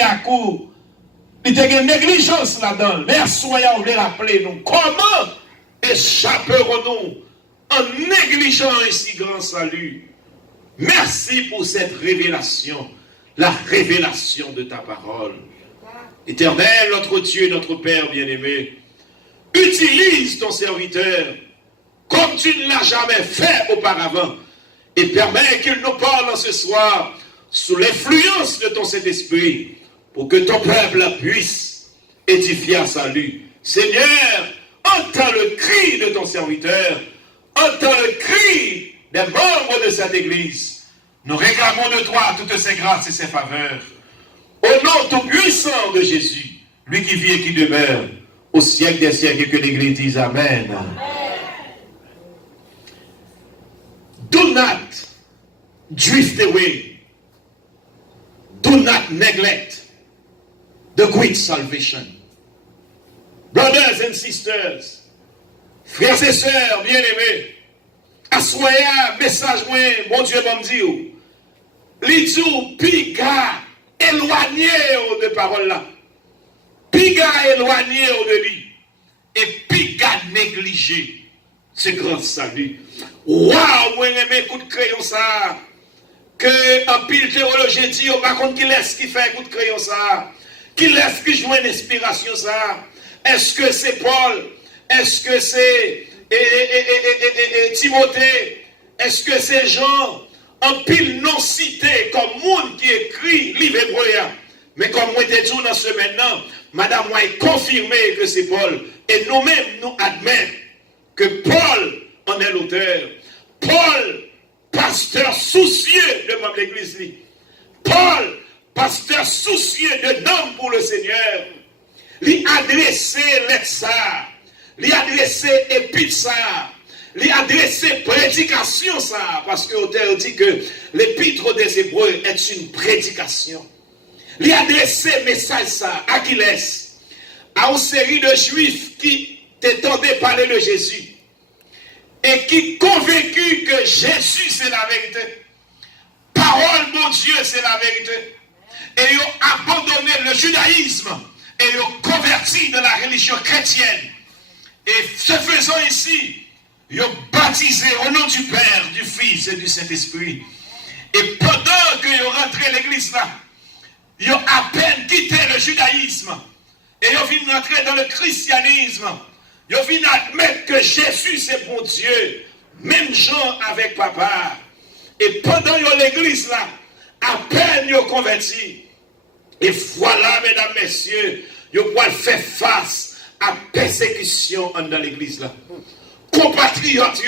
à coup, il y a une négligence là-dedans. Mais soyons, on veut rappeler nous, comment échapperons-nous en négligeant un si grand salut? Merci pour cette révélation, la révélation de ta parole. Éternel, notre Dieu, notre Père bien-aimé, utilise ton serviteur comme tu ne l'as jamais fait auparavant et permets qu'il nous parle ce soir sous l'influence de ton Saint-Esprit pour que ton peuple puisse édifier un salut. Seigneur, entends le cri de ton serviteur, entends le cri des membres de cette église. Nous réclamons de toi toutes ces grâces et ces faveurs. Au nom tout puissant de Jésus, lui qui vit et qui demeure, au siècle des siècles, que l'Église dise Amen. Do not drift away. Do not neglect the great salvation. Brothers and sisters, frères et sœurs bien-aimés, assoyez un message, mon Dieu, bon Dieu. L'idou, piga, éloigné de parole là. Piga éloigné de lui. Et piga négligé ce grand salut. Waouh, moi j'aime coup de crayon ça. Que un pile théologien dit, par contre, qui laisse qui fait coup de crayon ça. Qui laisse qui joue une inspiration ça. Est-ce que c'est Paul? Est-ce que c'est Timothée? Est-ce que c'est Jean? En pile non cité comme monde qui écrit livre hébreu. Mais comme moi t'ai dit dans ce maintenant, madame moi est confirmé que c'est Paul. Et nous-mêmes nous admettons que Paul en est l'auteur. Paul, pasteur soucieux de membre de l'église. Paul, pasteur soucieux de nom pour le Seigneur. Lui adressé l'exa, lui adressé épître, lui adressé prédication ça, parce que l'auteur dit que l'épître des Hébreux est une prédication. Lui adressé message ça à qui laisse, à une série de juifs qui t'entendaient parler de Jésus et qui convaincus que Jésus c'est la vérité. Parole mon Dieu c'est la vérité. Et ils ont abandonné le judaïsme et ils ont converti dans la religion chrétienne. Et ce faisant ici, ils ont baptisé au nom du Père, du Fils et du Saint-Esprit. Et pendant qu'ils ont rentré l'église là, ils ont à peine quitté le judaïsme. Et ils ont fini d'entrer dans le christianisme. Ils ont fini d'admettre que Jésus c'est bon Dieu. Même Jean avec papa. Et pendant qu'ils ont l'église là, à peine ils ont converti. Et voilà, mesdames, messieurs, ils ont faire face à persécution dans l'église là. Compatriotes,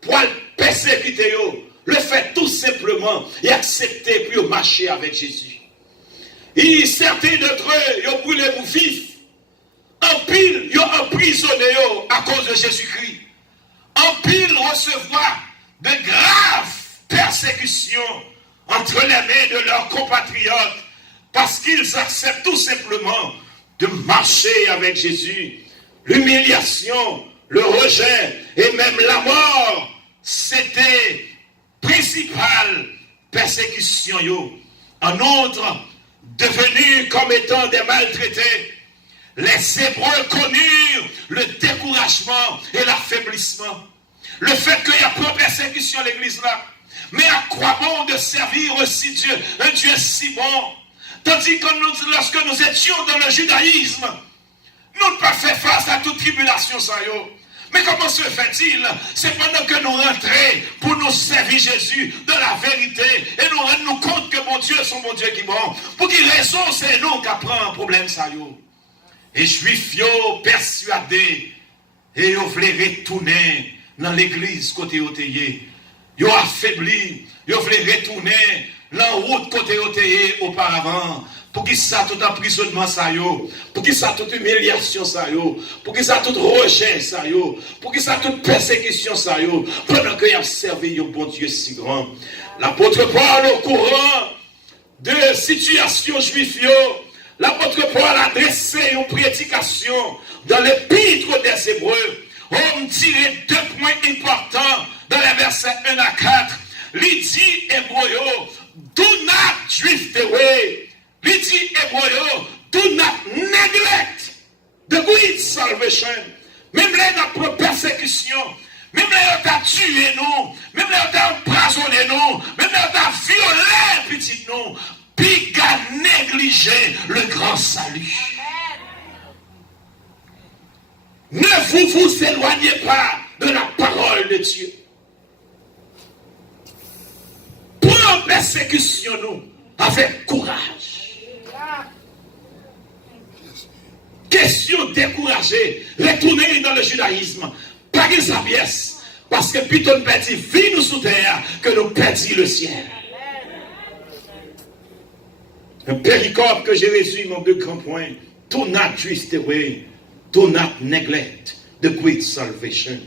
pour persécuter, le fait tout simplement et accepter puis marcher avec Jésus. Et certains d'entre eux, ils ont brûlé pour vif. En pile, ils ont emprisonné à cause de Jésus-Christ. En pile, recevoir de graves persécutions entre les mains de leurs compatriotes parce qu'ils acceptent tout simplement de marcher avec Jésus. L'humiliation, le rejet et même la mort, c'était principale persécution. En outre, devenus comme étant des maltraités, les Hébreux connurent le découragement et l'affaiblissement. Le fait qu'il y a pas de persécution à l'église là, mais à quoi bon de servir aussi Dieu, un Dieu si bon, tandis que lorsque nous étions dans le judaïsme, nous ne pas fait face à toute tribulation ça yo. Mais comment se fait-il? C'est pendant que nous rentrons pour nous servir Jésus de la vérité et nous rendre compte que mon Dieu, son bon Dieu qui est bon. Pour quelle raison c'est nous qui apprenons un problème ça yo? Et juifs yo persuadés et ils voulaient retourner dans l'église côté oteyé. Ils ont affaibli, ils voulaient retourner dans la route côté oteyé auparavant. Pour qui ça tout emprisonnement ça yo, pour qui ça toute humiliation ça yo, pour qui ça tout rejet ça yo, pour qui ça toute persécution ça yo, pendant qu'il a servi un bon Dieu si grand. L'apôtre Paul au courant de situation juive, l'apôtre Paul a dressé une prédication dans l'épître des Hébreux. On tirait 2 points importants dans les versets 1 à 4. Il dit Hébreux, do not drift away. Il dit salvation. Même là, dans la persécution. Même là, on t'a tué, non. Même là, on t'a empoisonné, non. Même là, on t'a violé, petit, non. Puis, qu'a négligé le grand salut. Ne vous éloignez pas de la parole de Dieu. Pour persécution, nous, avec courage. Question découragée, retourner dans le judaïsme. Pas que ça pièce. Parce que plutôt nous perdons vie nous sous terre que nous perdons le ciel. Un péricope que j'ai résumé mon deux grands points. Do not twist away. Do not neglect the great salvation.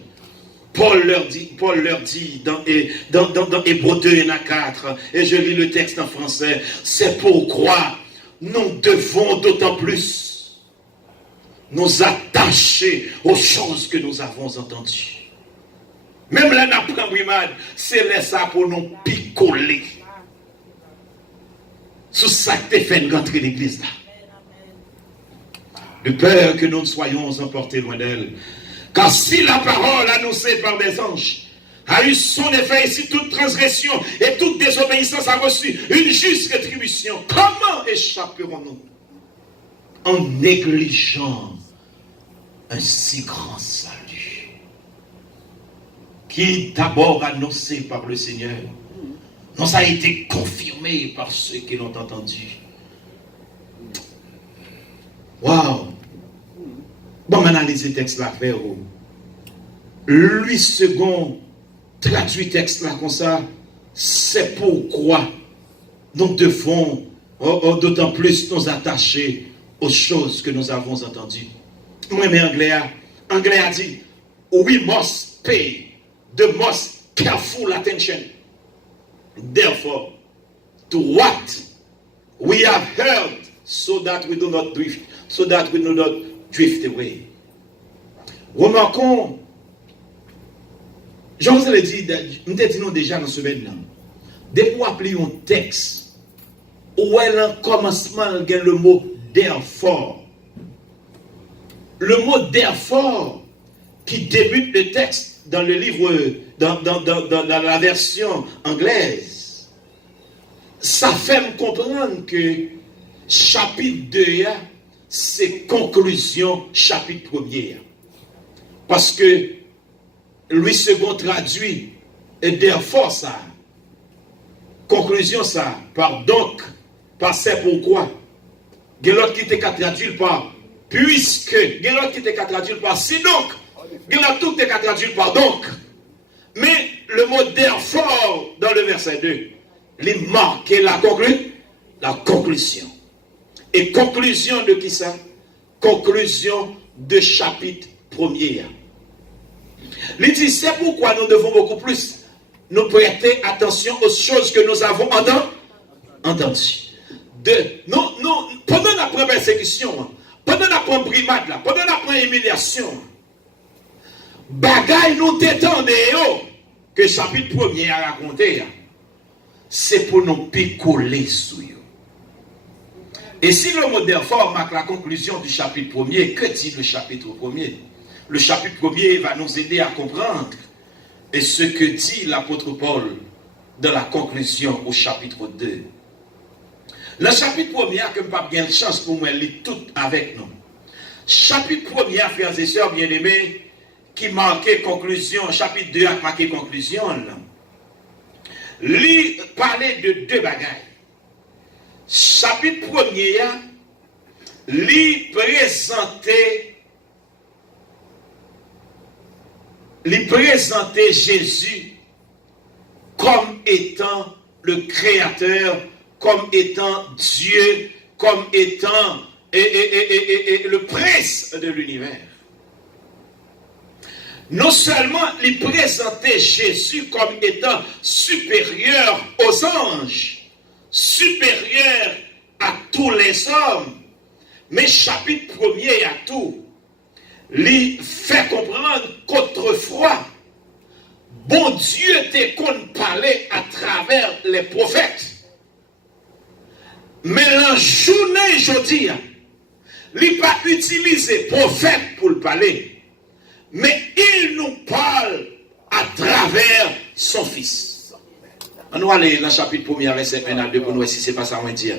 Paul leur dit dans Hébreux 2 et 4, et je lis le texte en français, c'est pourquoi nous devons d'autant plus nous attacher aux choses que nous avons entendues. Même là, nous prenons c'est ça pour nous picoler. Sous ça que tu fait rentrer l'église là. De peur que nous ne soyons emportés loin d'elle. Car si la parole annoncée par des anges a eu son effet, et si toute transgression et toute désobéissance a reçu une juste rétribution, comment échapperons-nous en négligeant un si grand salut qui d'abord annoncé par le Seigneur, non, ça a été confirmé par ceux qui l'ont entendu. Waouh! Bon, maintenant, analyser le texte là, faire. Lui, second, traduit texte là comme ça, c'est pourquoi nous devons d'autant plus nous attacher aux choses que nous avons entendues. Moi, mais Anglais a dit, we must pay the most careful attention. Therefore, to what we have heard, so that we do not drift away. Remarquons, je vous ai dit, nous disons déjà dans ce semaine-là, depuis qu'on appeler un texte, où elle en commencement, il y a le mot therefore. Le mot therefore qui débute le texte dans le livre, dans la version anglaise, ça fait me comprendre que chapitre 2, c'est conclusion chapitre 1er. Parce que Louis II traduit et therefore ça, conclusion ça, par donc, par c'est pourquoi. Il y a l'autre qui était traduit par puisque, il y a l'autre qui était traduit par si donc, il y a tout qui était traduit par donc. Mais le mot therefore dans le verset 2, il marque la conclusion. Et conclusion de qui ça? Conclusion de chapitre 1er. Il dit, c'est pourquoi nous devons beaucoup plus nous prêter attention aux choses que nous avons entendues. Pendant la première persécution, pendant la première brimade, pendant la première humiliation, bagaille nous détendons que chapitre 1er a raconté, c'est pour nous picoler sur eux. Et si le mot therefore marque la conclusion du chapitre 1er, que dit le chapitre 1er? Le chapitre 1er va nous aider à comprendre et ce que dit l'apôtre Paul dans la conclusion au chapitre 2. Le chapitre 1er a comme pas bien de chance pour moi, lire tout avec nous. Chapitre 1er, frères et sœurs bien-aimés, qui marquait conclusion, chapitre 2 a marqué conclusion. Lui parlait de deux bagailles. Chapitre 1er, lui présentait Jésus comme étant le Créateur, comme étant Dieu, comme étant le prince de l'univers. Non seulement il présentait Jésus comme étant supérieur aux anges, supérieur à tous les hommes, mais chapitre 1er à tout, lui fait comprendre qu'autrefois, bon Dieu t'est qu'on parlait à travers les prophètes. Mais la journée, je dis, Il n'a pas utilisé prophète pour le parler, mais il nous parle à travers son fils. On va aller dans le chapitre 1er, verset 1 à 2 pour nous voir si ce n'est pas ça qu'on dit.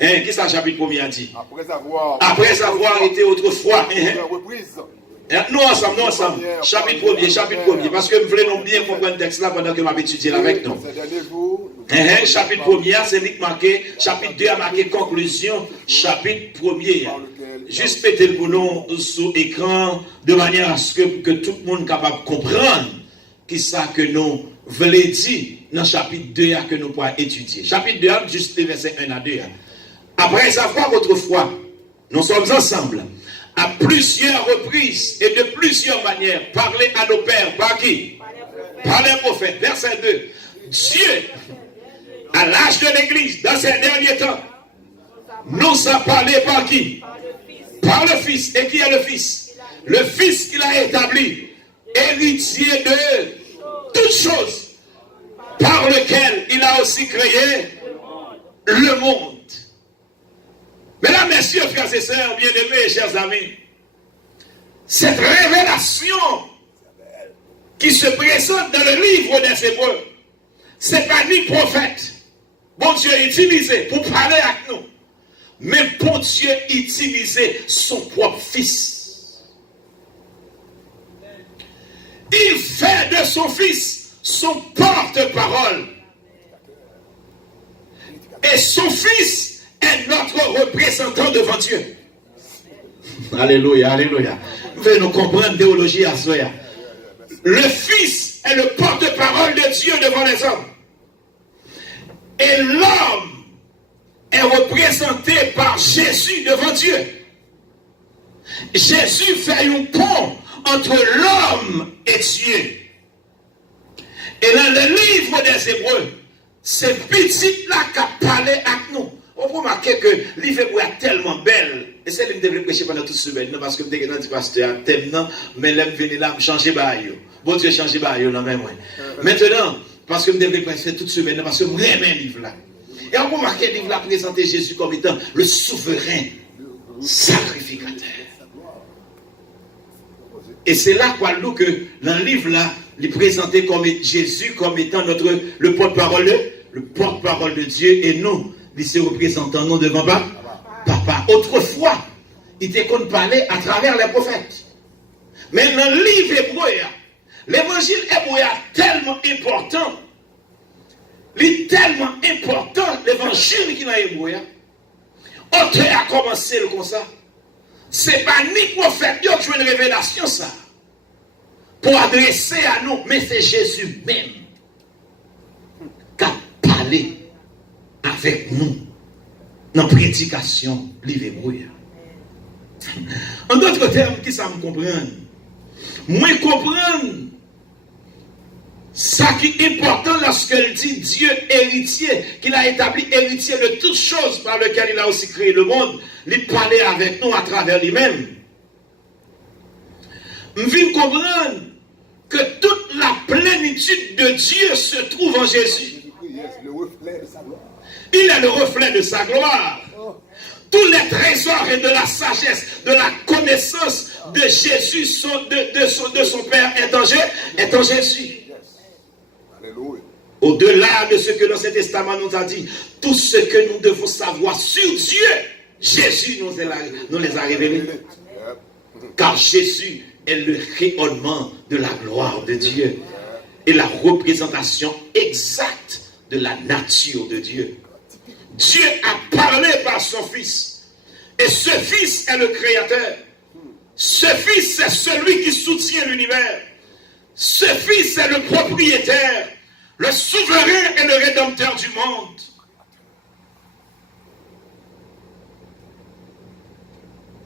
Qu'est-ce que le chapitre 1er a dit? Après avoir été autrefois. Nous ensemble. Chapitre 1er. Parce que nous voulons bien comprendre le texte là pendant que je vais étudier avec nous. Chapitre 1er, c'est lui qui marqué. Chapitre 2 a marqué conclusion. Chapitre 1er. Juste péter le boulon sur l'écran de manière à ce que tout le monde soit capable de comprendre qui ça que nous voulons dire dans chapitre 2 que nous pourrons étudier. Chapitre 2, juste les versets 1 à 2. Après avoir votre foi, nous sommes ensemble. À plusieurs reprises et de plusieurs manières, parler à nos pères. Par qui? Par les prophètes. Verset 2. Dieu, à l'âge de l'Église, dans ces derniers temps, nous a parlé par qui? Par le Fils. Et qui est le Fils? Le Fils qu'il a établi, héritier de toutes choses, par lequel il a aussi créé le monde. Mesdames, messieurs, frères et sœurs, bien-aimés, chers amis, cette révélation qui se présente dans le livre des Hébreux, ce n'est pas ni prophète, bon Dieu utilisé pour parler avec nous, mais bon Dieu utilisé son propre Fils. Il fait de son Fils son porte-parole. Et son Fils est notre représentant devant Dieu. Alléluia, alléluia. Vous pouvez nous comprendre la théologie à soi. Le Fils est le porte-parole de Dieu devant les hommes. Et l'homme est représenté par Jésus devant Dieu. Jésus fait un pont entre l'homme et Dieu. Et dans le livre des Hébreux, c'est petit là qui a parlé avec nous. On peut remarquer que le livre est tellement belle. Et c'est ce que je devrais prêcher pendant toute semaine. Parce que je suis dit pasteur, thème, mais là, je viens là, je change de bon Dieu, change de même. Maintenant, parce que je devrais prêcher toute semaine, parce que je aime un livre là. Et on peut remarquer que le livre là présenté Jésus comme étant le souverain sacrificateur. Et c'est là que dans le livre là, il est présenté comme Jésus comme étant le porte-parole de Dieu et nous. Il se représente nous devant papa. Autrefois, il était qu'on parlait à travers les prophètes. Mais dans le livre hébreu, l'évangile hébreu est tellement important. Il est tellement important, l'évangile qui est dans l'hébreu. Auteur a commencé comme ça. Ce n'est pas ni prophète qui a une révélation ça. Pour adresser à nous, mais c'est Jésus même qui a parlé avec nous dans la prédication livre hébreu. En d'autres termes, qui ça me comprend? Moi, comprendre ça qui est important lorsqu'il dit Dieu héritier, qu'il a établi héritier de toutes choses par lesquelles il a aussi créé le monde, il parlait avec nous à travers lui-même. Je viens comprendre que toute la plénitude de Dieu se trouve en Jésus. Il est le reflet de sa gloire. Tous les trésors et de la sagesse, de la connaissance de Jésus, de son Père est en Jésus. Au-delà de ce que l'Ancien Testament nous a dit, tout ce que nous devons savoir sur Dieu, Jésus nous les a révélés. Car Jésus est le rayonnement de la gloire de Dieu et la représentation exacte de la nature de Dieu. Dieu a parlé par son Fils. Et ce Fils est le Créateur. Ce Fils est celui qui soutient l'univers. Ce Fils est le propriétaire, le souverain et le rédempteur du monde.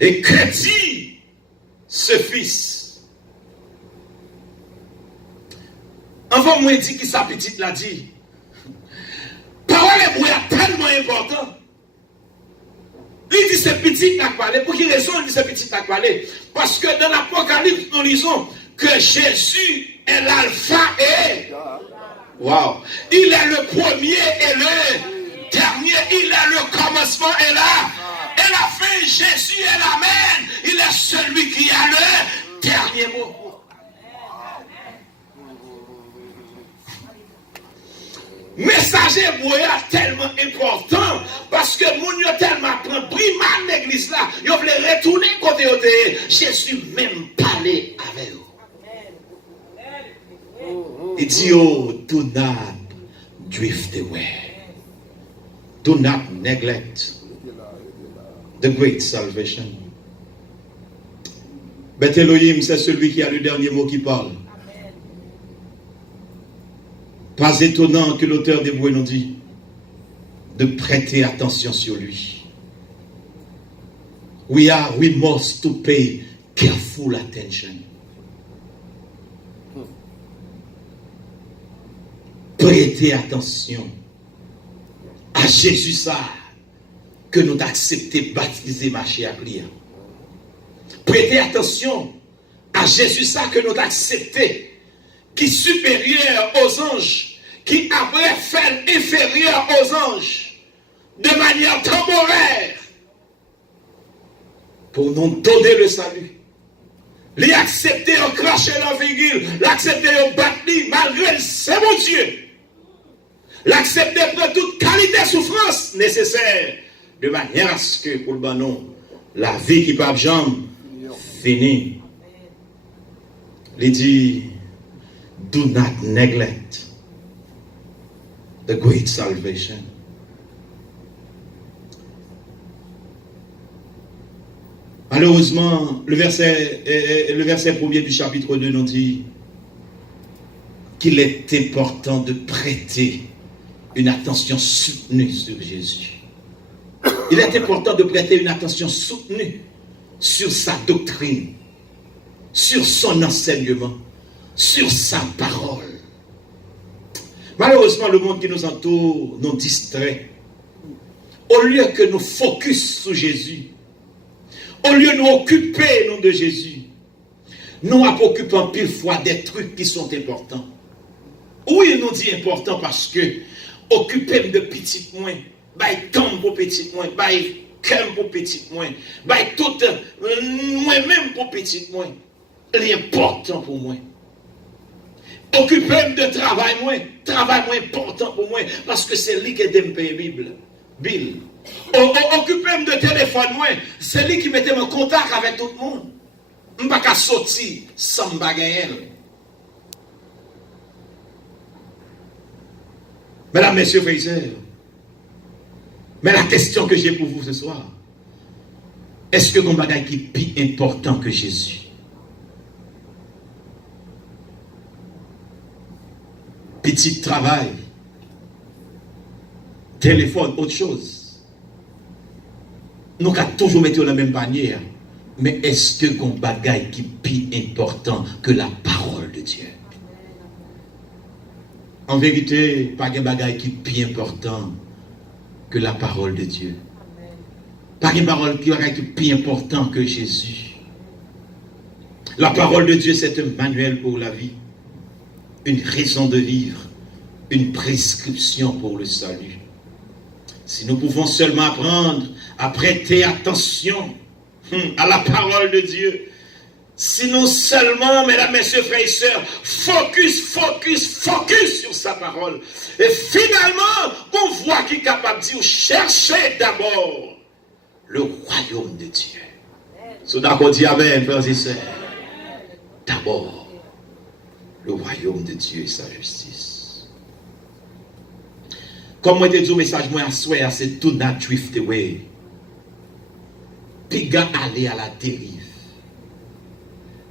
Et que dit ce Fils? Avant moi dit qui sa petite l'a dit. Parole est tellement important. Il dit c'est petit qui a parlé. Pour quelle raison il dit c'est petit qui a parlé? Parce que dans l'Apocalypse, nous lisons que Jésus est l'alpha et... Wow. Il est le premier et le dernier. Il est le commencement et la fin. Jésus est la à celui qui a le dernier mot. Message hébreu est tellement important parce que moun yo tellement prend primat l'église là, yo voulait retourner côté côté. Jésus même parler avec eux. Il dit oh, do not drift away. Do not neglect the great salvation. Beth Elohim, c'est celui qui a le dernier mot qui parle. Pas étonnant que l'auteur d'Hébreux nous dit de prêter attention sur lui. We must to pay careful attention. Prêter attention à Jésus ça que nous accepté baptiser marcher à prier. Prêtez attention à Jésus ça que nous accepté qui est supérieur aux anges, qui après fait inférieur aux anges, de manière temporaire, pour nous donner le salut. L'accepter en cracher la virgule, l'accepter en battre, malgré c'est mon Dieu. L'accepter pour toute qualité de souffrance nécessaire, de manière à ce que pour le banon, la vie qui peut jamais finir. Il dit, do not neglect the great salvation. Malheureusement, le verset premier du chapitre 2 nous dit qu'il est important de prêter une attention soutenue sur Jésus. Il est important de prêter une attention soutenue sur sa doctrine, sur son enseignement, sur sa parole. Malheureusement, le monde qui nous entoure nous distrait. Au lieu que nous focus sur Jésus, au lieu de nous occuper de Jésus, nous occupons pile fois des trucs qui sont importants. Oui, il nous dit important parce que occuper de petits moins, bail temps pour petits moins, bail cœur pour petits moins, bail tout moi-même pour petits moins. L'important pour moi. Occuper de travail moins important pour moi parce que c'est lui qui aide me payer Bill. Occuper de téléphone moins, c'est lui qui mettait en contact avec tout le monde. Je ne peux pas sortir sans me bagailler. Mesdames, messieurs, frères et sœurs, mais la question que j'ai pour vous ce soir, est-ce que mon bagage qui est plus important que Jésus? Petit travail, téléphone, autre chose. Nous avons toujours mis dans la même manière. Mais est-ce que mon bagage qui est plus important que la parole de Dieu? En vérité, pas de bagage qui est plus important que la parole de Dieu. Pas de parole qui est plus important que Jésus. La parole de Dieu, c'est un manuel pour la vie, une raison de vivre, une prescription pour le salut. Si nous pouvons seulement apprendre à prêter attention à la parole de Dieu, si nous seulement, mesdames, messieurs, frères et sœurs, focus sur sa parole, et finalement, on voit qu'il est capable de dire, cherchez d'abord le royaume de Dieu. C'est d'accord, dit amen, frères et sœurs. D'abord, le royaume de Dieu et sa justice. Comme moi te dis au message, moi, à c'est do not drift away. Puis gars aller à la dérive.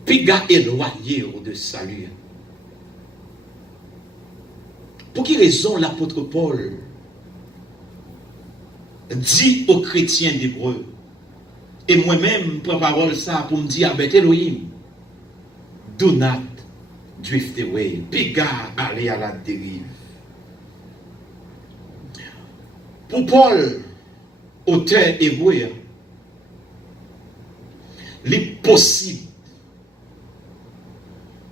Puis gars éloigné de salut. Pour quelle raison l'apôtre Paul dit aux chrétiens d'Hébreux, et moi-même, prends parole ça pour me dire, avec Elohim, do not drift away. Puis gars aller à la dérive. Pour Paul, auteur hébreu, il est possible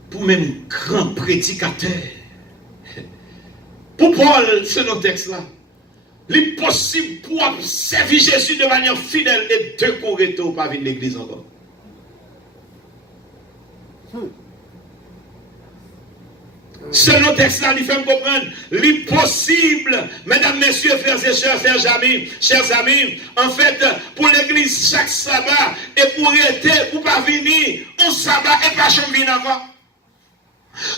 pour même grand prédicateur. Pour Paul, c'est notre texte-là. Il est possible pour servir Jésus de manière fidèle et de courir pas venir l'église encore. Selon texte là, il fait me comprendre, l'impossible, mesdames, messieurs, frères et sœurs, chers amis, en fait, pour l'église, chaque sabbat, et pour être, pour pas venir, on sabbat et pas jamais venir encore.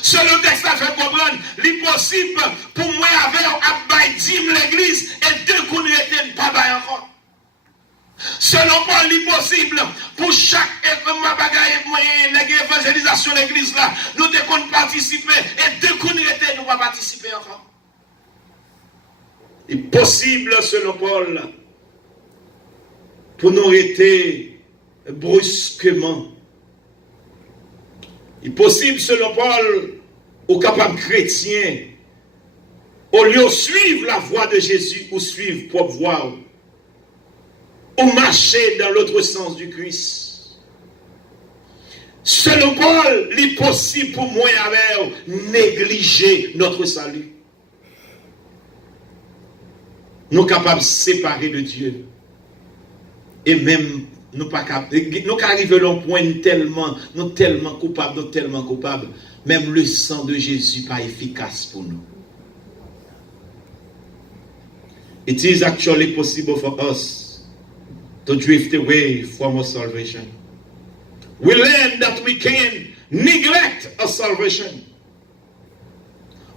Selon texte là, fait comprendre, l'impossible, pour moi, avec un bail 10 l'église, et 2 coups ne pas bail encore. Selon Paul, l'impossible, pour chaque évangélisation de l'église là, nous devons participer et 2 coups nous ne pas participer encore. Impossible, selon Paul, pour nous arrêter brusquement. Impossible, selon Paul, aux capables chrétiens, au lieu de suivre la voie de Jésus ou suivre propre voie, ou marcher dans l'autre sens du Christ. Selon Paul, il est possible pour moi et négliger notre salut. Nous sommes capables de séparer de Dieu. Et même, nous arrivons à un point nous tellement coupables, même le sang de Jésus n'est pas efficace pour nous. It is actually possible for us to drift away from our salvation. We learn that we can neglect our salvation.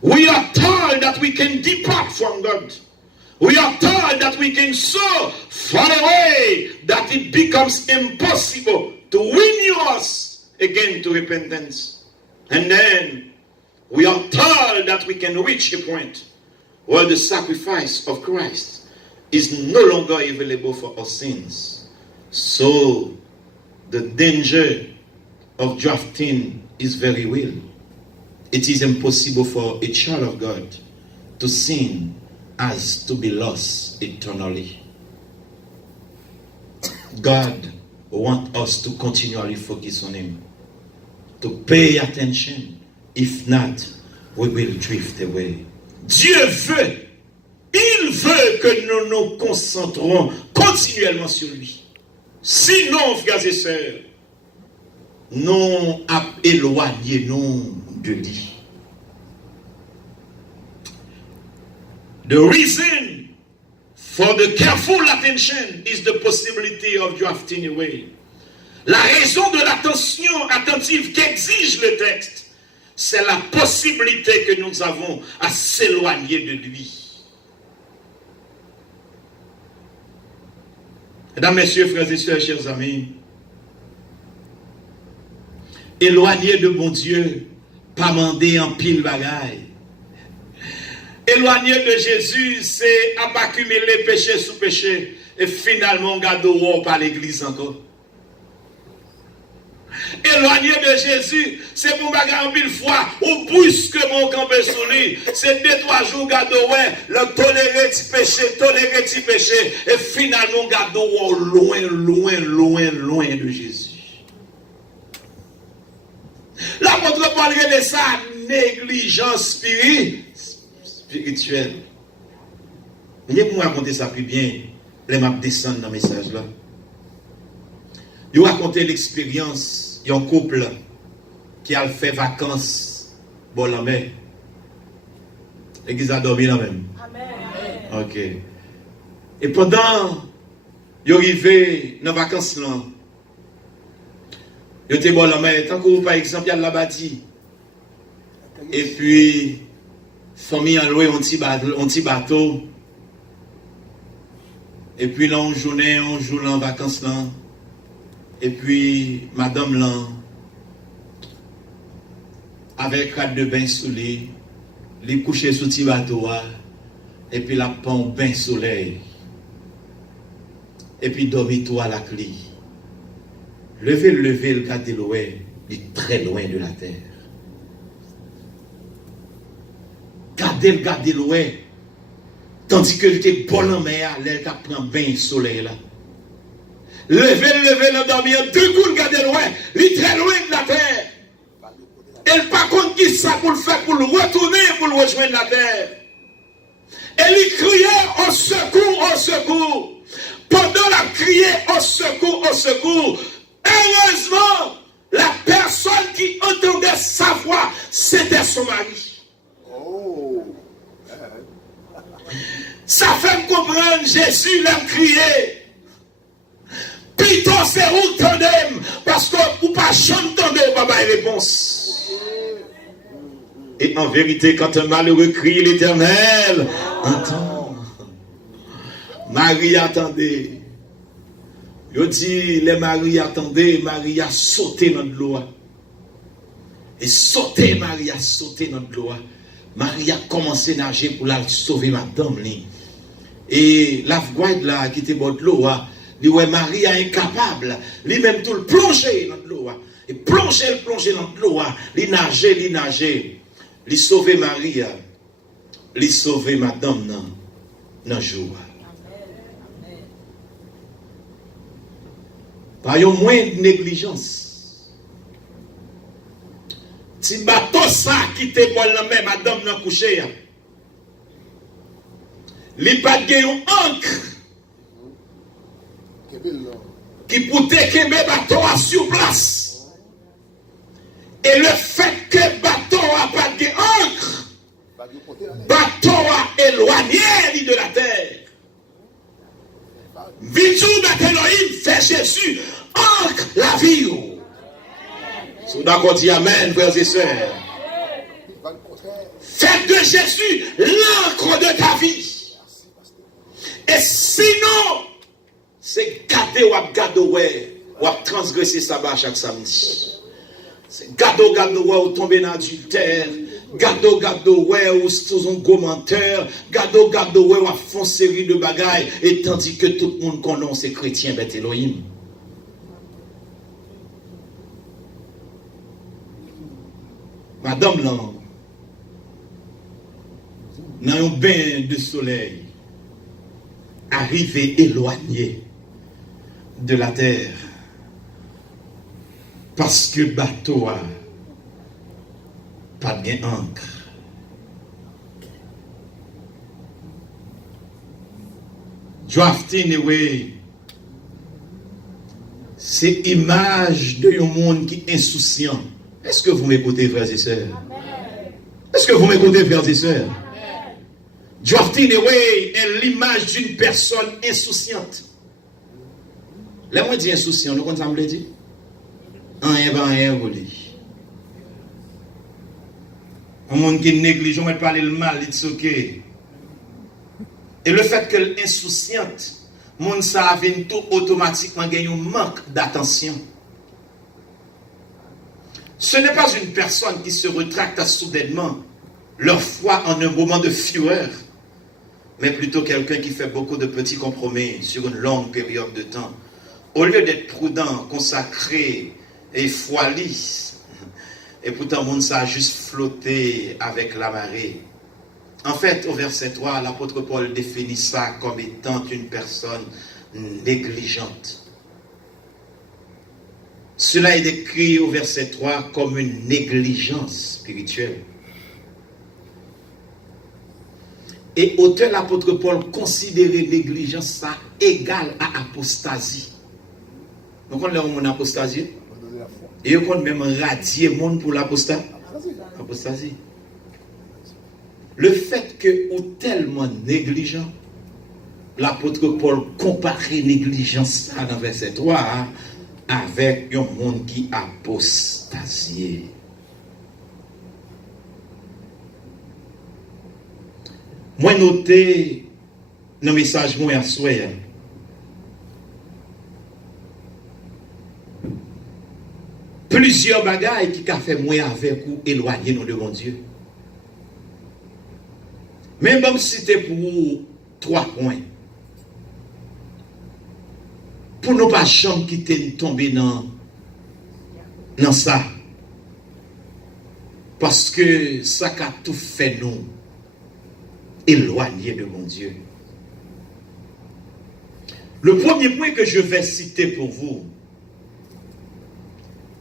We are told that we can depart from God. We are told that we can so far away that it becomes impossible to win us again to repentance. And then we are told that we can reach a point where the sacrifice of Christ is no longer available for our sins. So the danger of drafting is very real. It is impossible for a child of God to sin as to be lost eternally. God wants us to continually focus on Him, to pay attention. If not, we will drift away. Dieu veut, il veut que nous nous concentrons continuellement sur lui. Sinon, frères et sœurs, nous éloignons de lui. The reason for the careful attention is the possibility of drifting away. La raison de l'attention attentive qu'exige le texte, c'est la possibilité que nous avons à s'éloigner de lui. Mesdames, messieurs, frères et sœurs, chers amis, éloigner de bon Dieu, pas demander en pile bagaille. Éloigner de Jésus, c'est accumuler péché sous péché et finalement garder par l'église encore. Éloigner de Jésus, c'est pour bagarre en pile fois ou brusquement camper sur lui. C'est 2-3 jours garder le tolérer petit péché et finalement garder loin de Jésus. L'apôtre Paul regarde ça négligence spirituelle. Je vais vous raconter ça plus bien. Les maps descendent dans le message là. Je vais raconter l'expérience d'un couple qui a fait vacances bon la mer. L'église a dormi là même. Amen. Ok. Et pendant ils arrivé dans les vacances là, ils étaient bon la mer. Tant que par exemple, il y a la bâtie. Et puis, famille a loué un petit bateau. Et puis là, on joue là en vacances là. Et puis, madame là, avec cadre de bain sous les coucher sous le petit bateau. Et puis la prend bain soleil. Et puis dormir tout à la clé. Lever, le garder loin, il est très loin de la terre. Garder loin. Tandis que était bon en mer, elle prend bain soleil là. Lever, dormir, 2 coups, garder loin, il est très loin de la terre. Elle par contre qui ça pour le faire, pour le retourner, pour le rejoindre la terre. Elle y criait au secours. Pendant la criée au secours. Heureusement, la personne qui entendait sa voix, c'était son mari. Ça fait me comprendre, Jésus l'a crié. Plutôt c'est où t'entendez, parce que vous pas j'entendez, papa, réponse. Et en vérité, quand un malheureux crie, l'Éternel entend. Marie attendait. Je dis, les maris attendaient, Marie a sauté dans l'eau. Et sauté, Marie a sauté dans l'eau. Marie a commencé à nager pour la sauver madame. Et la guide là, qui était bord de l'eau, dit, ouais, Marie est incapable. Lui-même tout le plonger dans l'eau. Et plonger dans l'eau. Il nager. Il sauver Marie. Il sauver madame dans le jour. Par un moins de négligence. Si bateau ça qui te boit la main, madame n'a couché. Il pas de un encre qui peut que mes bateaux sur place. Et le fait que bateau a pas de encre, bateau a éloigné de la terre. Vitou d'Elohim fait Jésus ancre la vie. Si d'accord dit amen, frères et sœurs. Faites de Jésus l'encre de ta vie. Et sinon, c'est garder ou transgresser sabbat chaque samedi. C'est garder ou tomber dans l'adultère. Gado, ouais, ou sous un commentaire, gado, ouais, ou à fond série de bagailles, et tandis que tout le monde connaît ces chrétiens, Beth Elohim. Madame là, dans un bain de soleil, arrivée éloignée de la terre, parce que bateau a pas bien encre. Drafting away, c'est image de un monde qui est insouciant. Est-ce que vous m'écoutez, frères et sœurs? Est-ce que vous m'écoutez, frères et sœurs? Drafting away est l'image d'une personne insouciante. Là, moi, je dis insouciant, nous, comment ça me dit? Rien, vous dites. Un monde qui est négligent, on va parler le mal, it's ok. Et le fait qu'elle est insouciante, le monde ça vient tout automatiquement gagner un manque d'attention. Ce n'est pas une personne qui se retracte soudainement leur foi en un moment de fureur, mais plutôt quelqu'un qui fait beaucoup de petits compromis sur une longue période de temps. Au lieu d'être prudent, consacré et foili, et pourtant, le monde ça a juste flotté avec la marée. En fait, au verset 3, l'apôtre Paul définit ça comme étant une personne négligente. Cela est décrit au verset 3 comme une négligence spirituelle. Et auteur l'apôtre Paul considérait négligence ça égal à apostasie. Donc on l'a en apostasie. Et on compte même radier le monde pour l'apostasie. Le fait que ou tellement négligent, l'apôtre Paul comparait négligence dans verset 3 avec un monde qui apostasie. Moi noté dans le message moi à souhait. Plusieurs bagailles qui ont fait moins avec ou éloigner nous de mon Dieu. Mais bon, c'était pour vous 3 points. Pour ne pas jamais quitter tomber dans ça. Parce que ça a tout fait nous éloigner de mon Dieu. Le premier point que je vais citer pour vous,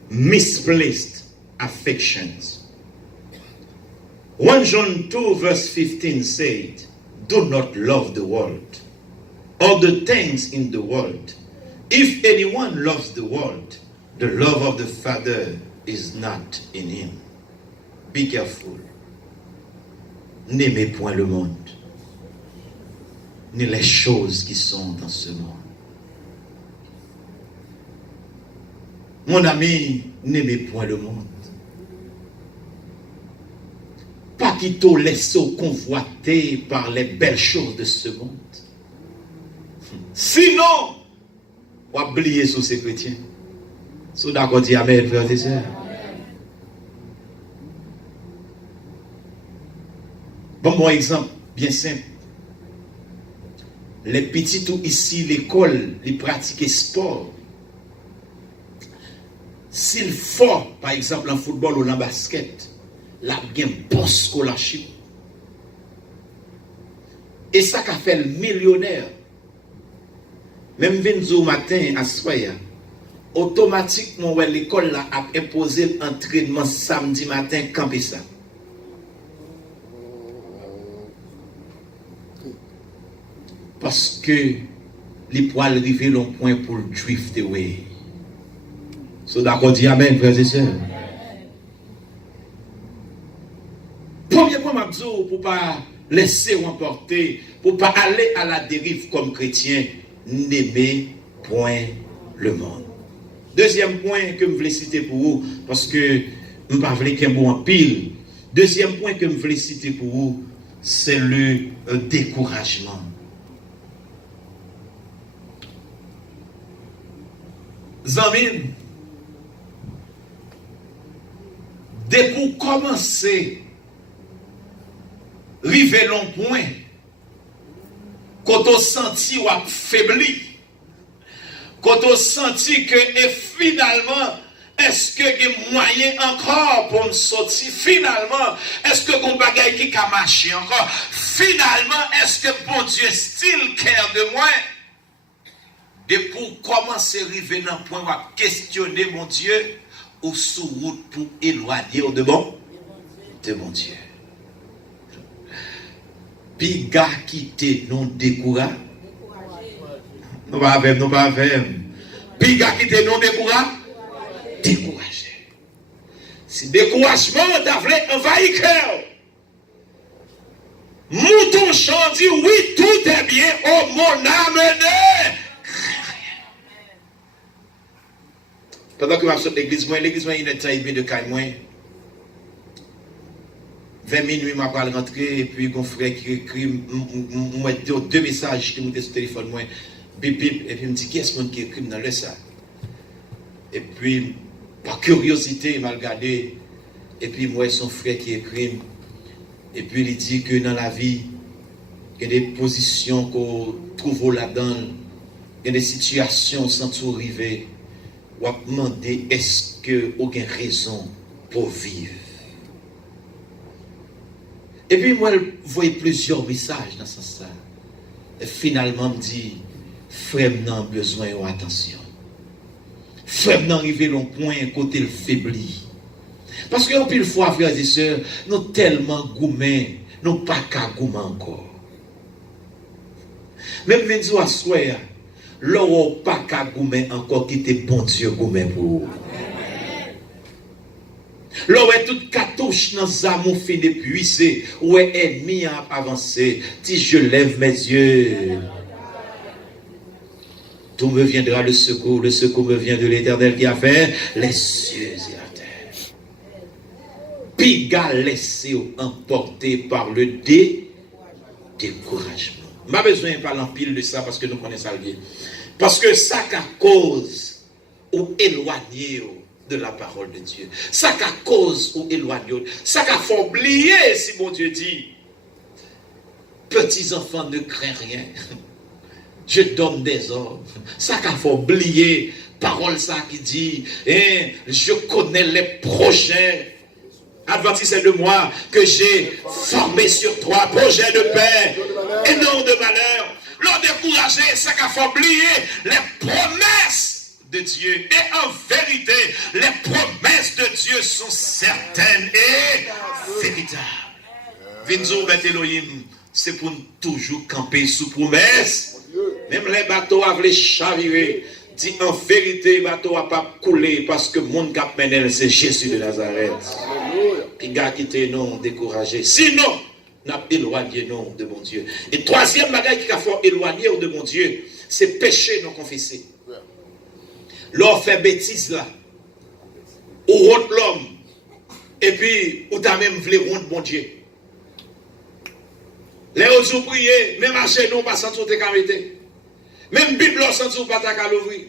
misplaced affections. 1 John 2 verse 15 said, do not love the world or the things in the world. If anyone loves the world, The love of the Father is not in him. Be careful. N'aimez point le monde, ni les choses qui sont dans ce monde. Mon ami, n'aimez point le monde. Pas qu'il te laisse convoiter par les belles choses de ce monde. Sinon, on va oublier sur ces chrétiens. So d'accord, dit Amen, frères et sœurs. Bon exemple, bien simple. Les petits tout ici, l'école, ils pratiquent sport. S'il faut, par exemple, en football ou en basket, la bien bon scholarship. Et ça qu'a fait le millionnaire. Même 20 au matin à Soya, automatiquement, l'école a imposé l'entraînement samedi matin, camper ça. Parce que les poils arrivent l'on point pour le drift away. So d'accord, dit Amen, frères et sœurs. Premier point, Mabzo, pour ne pas laisser emporter, pour ne pas aller à la dérive comme chrétien, n'aimez point le monde. Deuxième point que je voulais citer pour vous, parce que je ne voulais pas qu'un bon en pile. Deuxième point que je voulais citer pour vous, c'est le découragement. Zamin, dès pour commencer, river long point, quand on senti ou a faibli, quand on senti que et finalement, est-ce que il y a moyen encore pour me sortir? Finalement, est-ce que mon bagage qui a marché encore? Finalement, est-ce que bon Dieu still care de moi? De pour commencer à arriver dans le point où à questionner mon Dieu ou sous route pour éloigner de mon Dieu. Puis gars qui te non découragé. Non pas avec, non pas avec. Puis gars qui te non découragé. Si découragement t'a voulu envahir cœur. Mouton chant dit oui, tout est bien, oh mon âme. Pendant que je suis à l'église, il est taillé de caille. 20 minutes, je vais rentrer, et puis mon frère qui écrit, moi, deux messages qui m'ont sur le téléphone, bip bip, et puis il me dit, qui est-ce qui écrit dans le ça? Et puis, par curiosité, il m'a regardé, et puis moi, son frère qui écrit, et puis il dit que dans la vie, il y a des positions qu'on trouve là-dedans, il y a des situations sans tout arriver. On va demander est-ce que aucune raison pour vivre. Et puis moi, je voyais plusieurs messages dans ce sens-là. Et finalement, me dit, frère, n'a besoin d'attention. Frère, n'a arrivé à un point côté le faibli. Parce que en pile fois, frères et sœurs, nous tellement gourmets, nous pas qu'à gourmets encore. Même Venzo à soi, l'on pas qu'à gourmet encore qui était bon Dieu gourmet pour vous. L'on est toute cartouche dans l'amour fin d'épuisé, ou est ennemi à avancer. Si je lève mes yeux, tout me viendra le secours me vient de l'Éternel qui a fait les cieux et la terre. Piga laissé emporter par le découragement. Je n'ai pas besoin de parler en pile de ça parce que nous connaissons ça bien. Parce que ça qu'a cause ou éloigné de la parole de Dieu. Ça qu'a cause ou éloigné. Ça qu'a fait oublier si mon Dieu dit, petits enfants ne craignent rien. Je donne des ordres. Ça qu'a fait oublier parole ça qui dit, je connais les projets adventistes de moi que j'ai formé sur toi, projet de paix et non de malheur. L'on découragé, ça qu'a fait oublier les promesses de Dieu. Et en vérité, les promesses de Dieu sont certaines et véritables. Vinzo Bet Elohim, c'est pour nous toujours camper sous promesse. Même les bateaux avaient chaviré. dit en vérité, bateau a pas coulé parce que mon cap menel, c'est Jésus de Nazareth. Puis gars qui était non découragé. Sinon, n'a éloigné non de mon Dieu. Et troisième bagage qui a fait éloigner de mon Dieu, c'est péché non confessé. L'on fait bêtise là. Ou honte l'homme. Et puis, ou t'as même voulu honte mon Dieu. Les autres prier, même à genoux, pas sentir tes cavités. Même Bible, sentir pas ta l'ouvrir.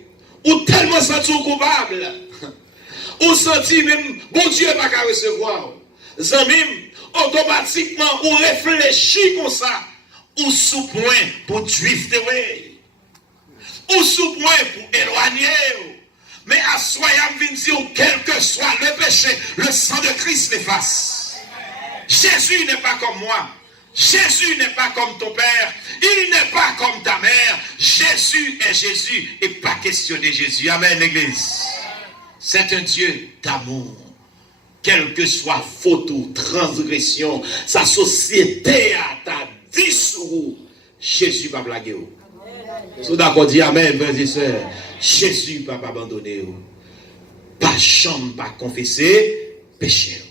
Ou tellement sentir coupable. Ou sentir même, bon Dieu, pas qu'à recevoir. Zamim, automatiquement, ou réfléchit comme ça. Ou sous point pour drift away. Ou sous point pour éloigner. Mais à soyam vin dire, quel que soit le péché, le sang de Christ l'efface. Jésus n'est pas comme moi. Jésus n'est pas comme ton père. Il n'est pas comme ta mère. Jésus est Jésus et pas questionner Jésus. Amen, l'église. C'est un Dieu d'amour. Quelle que soit faute ou transgression, sa société a ta dissous. Jésus va blaguer. Si vous d'accord, dit Amen, frères et sœurs. Jésus va pas abandonner. Pas chambre, pas confesser, péché.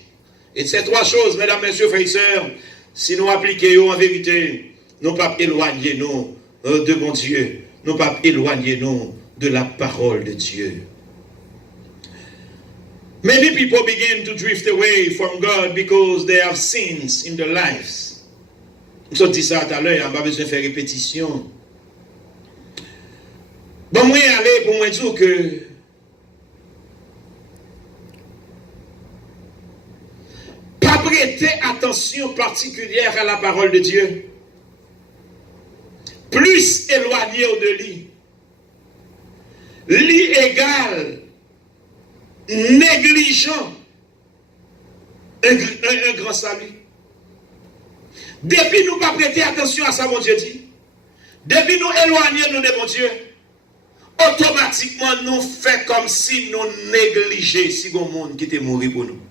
Et ces trois choses, mesdames, messieurs, frères et sœurs, si nous appliquons en vérité, nous ne pas éloigner nous de mon Dieu, nous ne pas éloigner nous de la parole de Dieu. Many people begin to drift away from God because they have sins in their lives. Nous avons dit ça tout à l'heure, on n'a pas besoin de faire répétition. Bon, moi, aller pour moi dire que pas prêter attention particulière à la parole de Dieu. Plus éloigné de lui. Lui égal négligent un grand salut. Depuis nous pas prêter attention à ça, mon Dieu dit. Depuis nous éloigner nous de mon Dieu. Automatiquement, nous faisons comme si nous négligeons si bon monde qui était mort pour nous.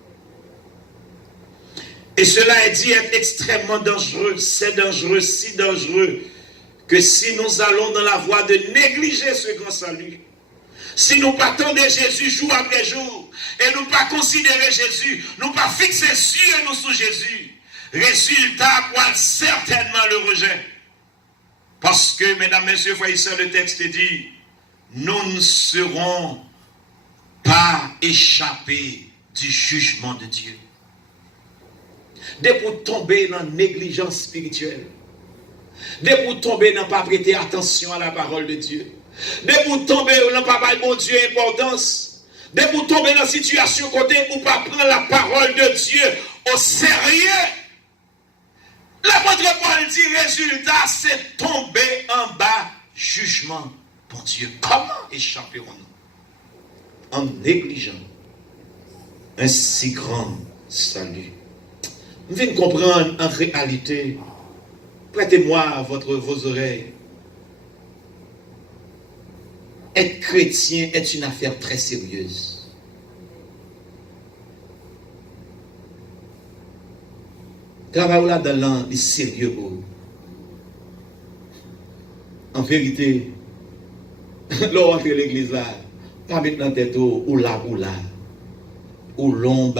Et cela est dit être extrêmement dangereux. C'est dangereux, si dangereux, que si nous allons dans la voie de négliger ce grand salut, si nous pas attendons Jésus jour après jour, et nous pas considérer Jésus, nous pas fixer sur nous sur Jésus, résultat, quoi certainement le rejet. Parce que, mesdames, messieurs, frères et sœurs, le texte dit, nous ne serons pas échappés du jugement de Dieu. Dès pour tomber dans la négligence spirituelle, dès pour tomber dans ne pas prêter attention à la parole de Dieu, dès pour tomber dans ne pas donner bon Dieu importance, dès pour tomber dans la situation côté où pas prendre la parole de Dieu au sérieux, l'apôtre Paul dit résultat, c'est tomber en bas jugement. Bon Dieu, comment échapperons-nous en négligeant un si grand salut? Vous venez comprendre en réalité. Prêtez-moi vos oreilles. Être chrétien est une affaire très sérieuse. Travail là dans l'an est sérieux. En vérité, l'on entre l'église là, pas mettre dans tête ou là, ou l'on